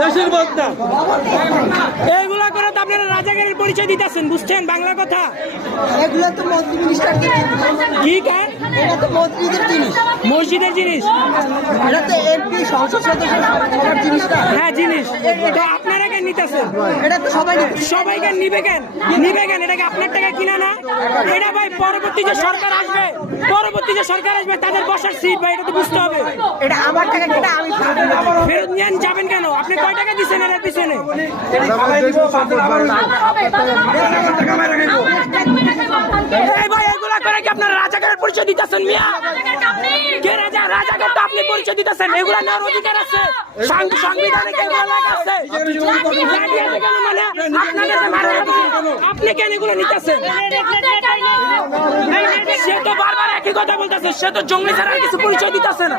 বেশিরভাগ না। এইগুলা করে তো আপনারা রাজাকারের পরিচয় দিতেছেন, বুঝছেন বাংলা কথা? এগুলো তো মন্ত্রী মিনিস্টারদের কি কেন? এটা তো মন্ত্রীদের জিনিস, মসজিদের জিনিস। এটা তো এমপি সংসদ সদস্য সবার জিনিসটা। হ্যাঁ জিনিস, তো আপনারা কেন নিতেছেন? এটা তো সবাই সবাই কেন নিবে কেন? নিবে কেন? এটাকে আপনার টাকা কিনা না? এটা ভাই পরবর্তী যে সরকার আসবে, তাদের বসার সিট ভাই, এটা তো বুঝতে হবে। এটা আমার টাকা কেটে আমি ফেরত নিয়ে যাবেন কেন? আপনি কয় টাকা দিচ্ছেন এর পিছনে? এই ভাই এগুলা করে কি আপনারা রাজাকারের পরিচয় দিতেছেন মিয়া? কে রাজা? রাজাকার তো আপনি পরিচয় দিতেছেন। এগুলা নেওয়ার অধিকার আছে, সংবিধানে এগুলো লেখা আছে। কেন মানে আপনাদের মারা আপনি কেন এগুলো নিতেছেন? সে তো বারবার একই কথা বলতেছে, সে তো জঙ্গলি ছাড়া আর কিছু পরিচয় দিতেছে না।